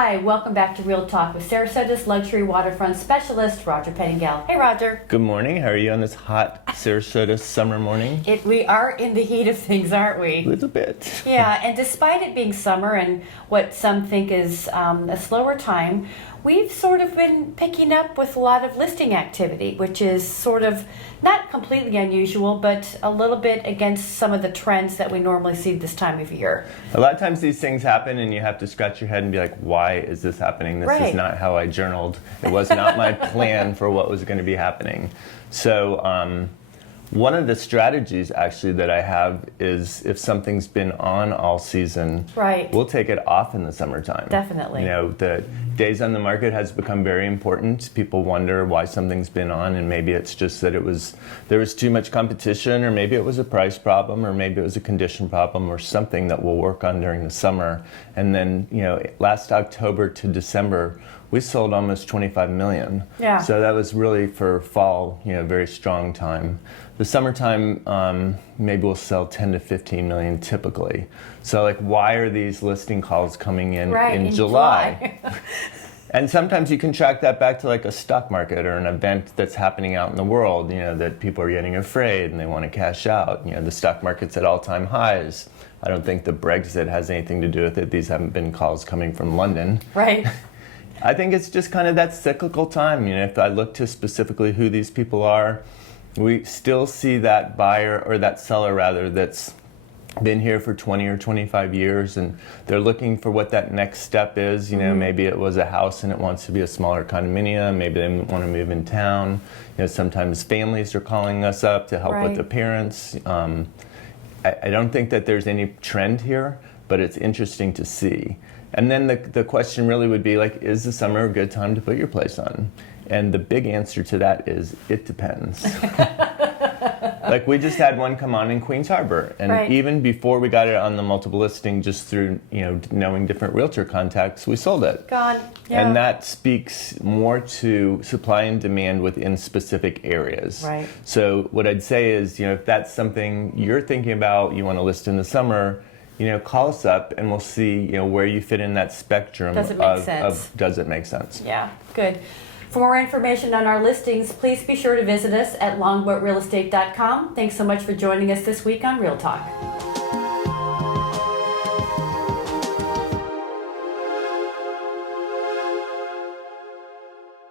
Hi, welcome back to Real Talk with Sarasota's luxury waterfront specialist, Roger Pettingell. Hey, Roger. Good morning. How are you on this hot Sarasota summer morning? We are in the heat of things, aren't we? A little bit. Yeah, and despite it being summer and what some think is a slower time, we've sort of been picking up with a lot of listing activity, which is sort of not completely unusual, but a little bit against some of the trends that we normally see this time of year. A lot of times these things happen and you have to scratch your head and be like, why is this happening? This is not how I journaled. It was not my plan for what was going to be happening. So one of the strategies actually that I have is if something's been on all season, we'll take it off in the summertime. Definitely. You know, the days on the market has become very important. People wonder why something's been on, and maybe it's just that there was too much competition, or maybe it was a price problem, or maybe it was a condition problem, or something that we'll work on during the summer. And then, you know, last October to December, we sold almost 25 million. Yeah. So that was really for fall, you know, very strong time. The summertime, maybe we'll sell 10 to 15 million typically. So like, why are these listing calls coming in July? And sometimes you can track that back to like a stock market or an event that's happening out in the world, you know, that people are getting afraid and they want to cash out. You know, the stock market's at all-time highs. I don't think the Brexit has anything to do with it. These haven't been calls coming from London. Right. I think it's just kind of that cyclical time. You know, if I look to specifically who these people are, we still see that buyer, or that seller rather, that's been here for 20 or 25 years, and they're looking for what that next step is. You know, maybe it was a house and it wants to be a smaller condominium. Maybe they want to move in town. You know, sometimes families are calling us up to help with the parents. I don't think that there's any trend here, but it's interesting to see. And then the question really would be like, is the summer a good time to put your place on? And the big answer to that is, it depends. Like, we just had one come on in Queens Harbor, and even before we got it on the multiple listing, just through, you know, knowing different realtor contacts, we sold it. Gone. Yeah. And that speaks more to supply and demand within specific areas. Right. So what I'd say is, you know, if that's something you're thinking about, you want to list in the summer, you know, call us up and we'll see, you know, where you fit in that spectrum does it make sense? Does it make sense? Yeah, good. For more information on our listings, please be sure to visit us at longboatrealestate.com. Thanks so much for joining us this week on Real Talk.